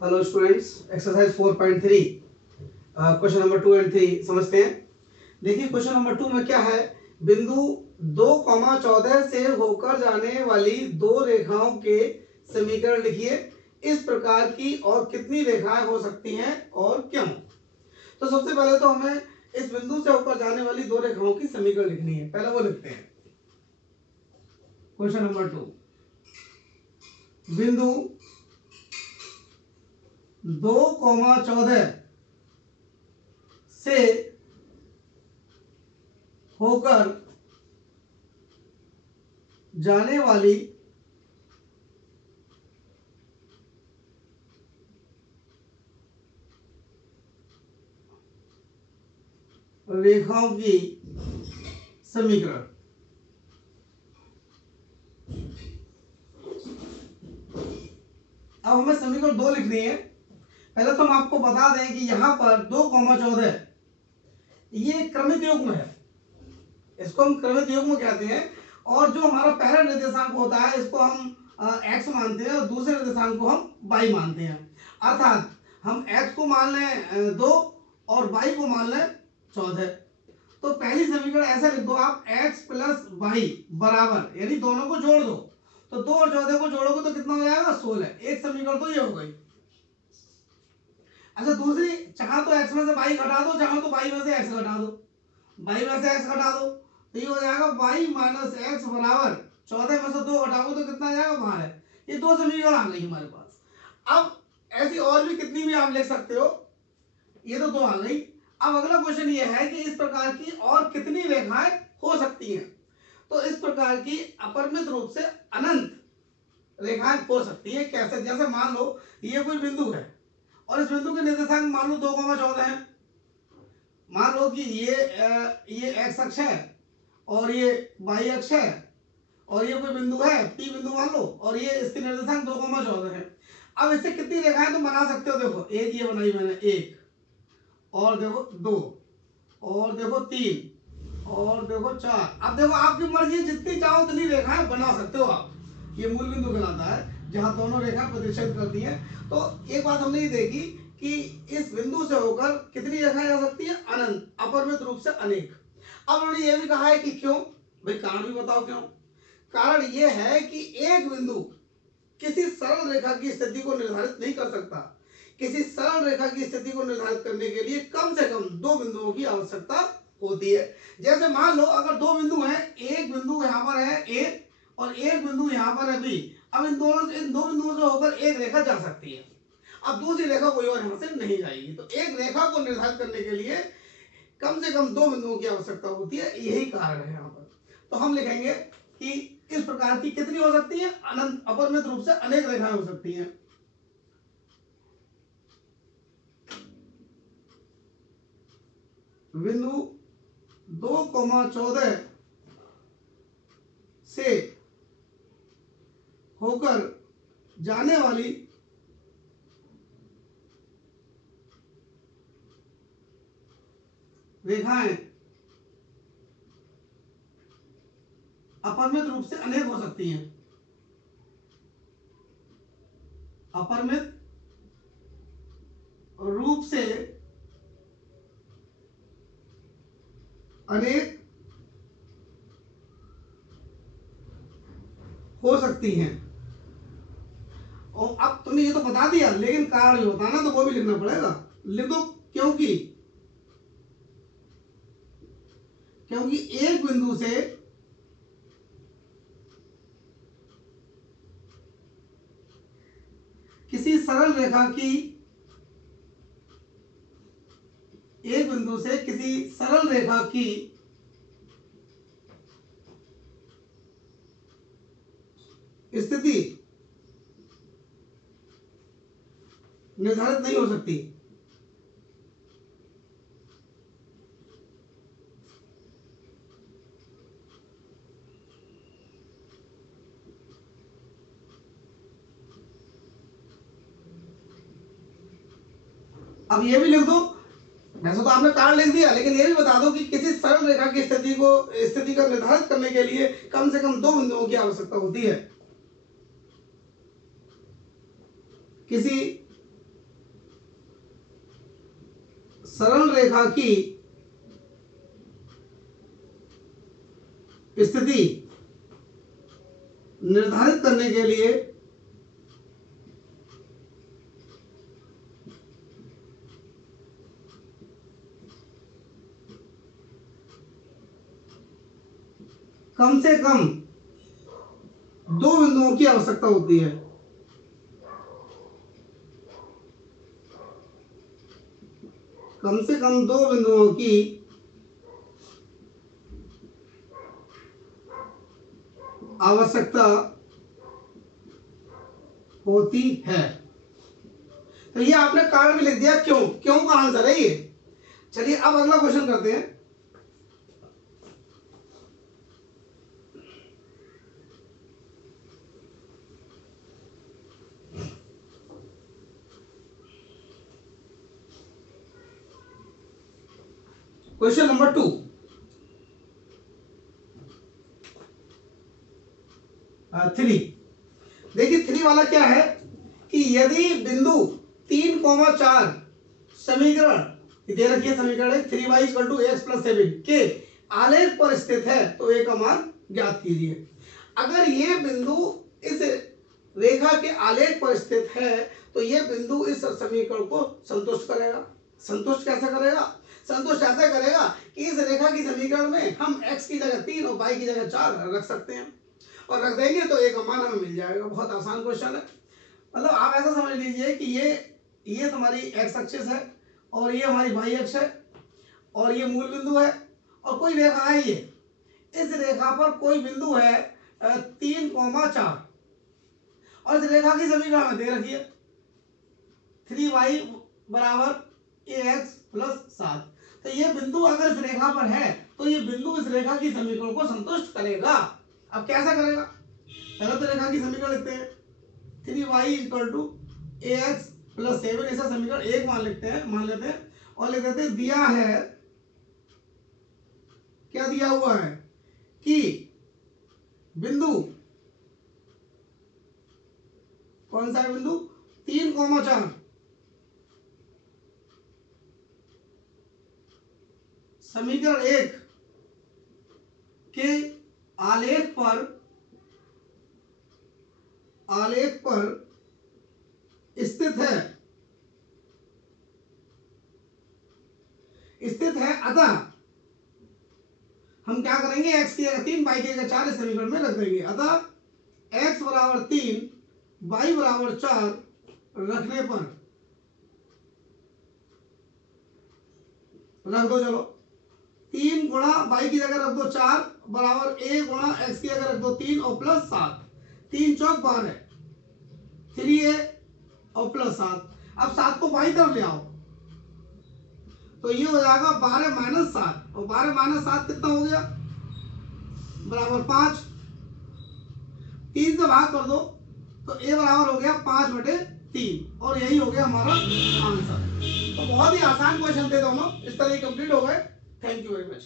Hello students, exercise 4.3 question number 2 and 3 समझते हैं। देखिए क्वेश्चन नंबर 2 में क्या है, बिंदु 2,14 से होकर जाने वाली दो रेखाओं के समीकरण लिखिए। इस प्रकार की और कितनी रेखाएं हो सकती हैं और क्यों। तो सबसे पहले तो हमें इस बिंदु से होकर जाने वाली दो रेखाओं की समीकरण लिखनी है, पहले वो लिखते हैं। क्वेश्चन नंबर 2, बिंदु 2,14 से होकर जाने वाली रेखाओं की समीकरण। अब हमें समीकरण 2 लिखनी है। पहले तो हम आपको बता दें कि यहां पर 2,14 ये क्रमिक युग्म है, इसको हम क्रमिक युग्म कहते हैं। और जो हमारा पहला निर्देशांक होता है इसको हम x मानते हैं और दूसरे निर्देशांक को हम y मानते हैं। अर्थात हम x को मान लें 2 और y को मान लें 14। तो पहली समीकरण ऐसे लिख दो आप, x प्लस y बराबर, यानी दोनों को जोड़ दो। तो 2 और 14 को जोड़ोगे तो कितना हो जाएगा, 16। एक समीकरण तो ये हो गई। अच्छा दूसरी, चाहे तो x में से y घटा दो, चाहे तो y में से x घटा दो, y में से x घटा दो, तो ये हो जाएगा y माइनस एक्स बराबर 14 में से 2 घटाओगे तो कितना आ जाएगा, बाहर है। ये दो समीकरण आ गई हमारे पास। अब ऐसी और भी कितनी भी आप लिख सकते हो, ये तो 2 आ गई। अब अगला क्वेश्चन ये है कि इस प्रकार की और कितनी रेखाएं हो सकती हैं। तो इस प्रकार की अपरिमित रूप से अनंत रेखाएं हो सकती है। कैसे, जैसे मान लो ये कोई बिंदु है और इस बिंदु के निर्देशांक मान लो 2,14 है। मान लो कि ये x अक्ष है और ये y अक्ष है और ये कोई बिंदु है P बिंदु मान लो, और ये इसके निर्देशांक 2,14 है। अब इससे कितनी रेखाएं तुम बना सकते हो, देखो एक ये बनाई मैंने, एक और देखो 2 और देखो 3 और देखो 4। अब देखो आपकी मर्जी, जितनी चाहो उतनी रेखाएं बना सकते हो आप। ये मूल बिंदु कहलाता है जहां दोनों रेखाएं प्रतिच्छेद करती हैं। तो एक बात हमने ये देखी कि इस बिंदु से होकर कितनी रेखाएं जा सकती है, अनंत, अपरिमित रूप से अनेक। अब उन्होंने ये भी कहा है कि क्यों, भाई कारण भी बताओ क्यों। कारण ये है कि एक बिंदु किसी सरल रेखा की स्थिति को निर्धारित नहीं कर सकता। किसी सरल रेखा की स्थिति को निर्धारित करने के लिए कम से कम दो बिंदुओं की आवश्यकता होती है। जैसे मान लो अगर दो बिंदु हैं, एक बिंदु यहाँ पर है ए और एक बिंदु यहाँ पर है बी। अब इन दो बिंदुओं से होकर एक रेखा जा सकती है। अब दूसरी रेखा कोई और यहाँ से नहीं जाएगी। तो एक रेखा को निर्धारित करने के लिए कम से कम दो बिंदुओं की आवश्यकता होती है, यही कारण है यहाँ पर। तो हम लिखेंगे कि इस प्रकार की कितनी हो सकती है, अनंत, अपरिमित रूप से अनेक रेखाएं हो सकती हैं। बिंदु 2,14 से होकर जाने वाली रेखाएं अपरिमित रूप से अनेक हो सकती हैं। अपरिमित रूप से अनेक हो सकती हैं। और अब तुमने ये तो बता दिया, लेकिन कारण भी बताना, तो वो भी लिखना पड़ेगा। लिख दो, क्योंकि एक बिंदु से किसी सरल रेखा की, एक बिंदु से किसी सरल रेखा की स्थिति निर्धारित नहीं हो सकती। अब ये भी लिख दो, वैसे तो आपने कारण लिख दिया, लेकिन ये भी बता दो कि किसी सरल रेखा की स्थिति का निर्धारित करने के लिए कम से कम दो बिंदुओं की आवश्यकता होती है। किसी रेखा की स्थिति निर्धारित करने के लिए कम से कम 2 बिंदुओं की आवश्यकता होती है। कम से कम 2 बिंदुओं की आवश्यकता होती है। तो ये आपने कारण भी लिख दिया, क्यों क्यों का आंसर है ये। चलिए अब अगला क्वेश्चन करते हैं। Question number 2। थ्री। देखिए 3 वाला क्या है कि यदि बिंदु 3,4 समीकरण दे रखिए, समीकरण है 3y = x + 7 के आलेख पर स्थित है तो a का मान ज्ञात कीजिए। अगर ये बिंदु इस रेखा के आलेख पर स्थित है तो ये बिंदु इस समीकरण को संतुष्ट करेगा। संतुष्ट कैसे करेगा? संतुष्ट ऐसे करेगा कि इस रेखा की समीकरण में हम x की जगह 3 और y की जगह 4 रख सकते हैं, और रख देंगे तो एक मान हमें मिल जाएगा। बहुत आसान क्वेश्चन है। मतलब आप ऐसा समझ लीजिए कि ये तुम्हारी एक्स एक्सिस है और ये हमारी वाई अक्ष है और ये मूल बिंदु है और कोई रेखा है। ये इस रेखा पर कोई बिंदु है 3,4 और इस रेखा की समीकरण दे रखी है 3y = ax + 7। तो ये बिंदु अगर इस रेखा पर है तो ये बिंदु इस रेखा की समीकरण को संतुष्ट करेगा। अब कैसा करेगा? पहले तो रेखा की समीकरण लिखते हैं 3y = ax + 7, ऐसा समीकरण 1 मान लेते हैं और लिख देते हैं दिया है, क्या दिया हुआ है कि बिंदु कौन सा है? बिंदु 3,4 समीकरण 1 के आलेख पर स्थित है। अतः हम क्या करेंगे? x की जगह 3 y की जगह 4 इस समीकरण में रख देंगे। अतः x = 3 y = 4 रखने पर रख दो। चलो 3 गुणा y की जगह रख दो 4 बराबर a गुणा x की जगह रख दो 3 और प्लस 7, 3 चौक 12, 3a और प्लस 7। अब 7 को बाई तरफ ले आओ तो ये हो जाएगा 12 - 7 और 12 - 7 कितना हो गया? बराबर 5। 3 से भाग कर दो तो a बराबर हो गया 5/3 और यही हो गया हमारा आंसर। तो बहुत ही आसान क्वेश्चन थे दोनों, इस तरह कंप्लीट हो गए। Thank you very much.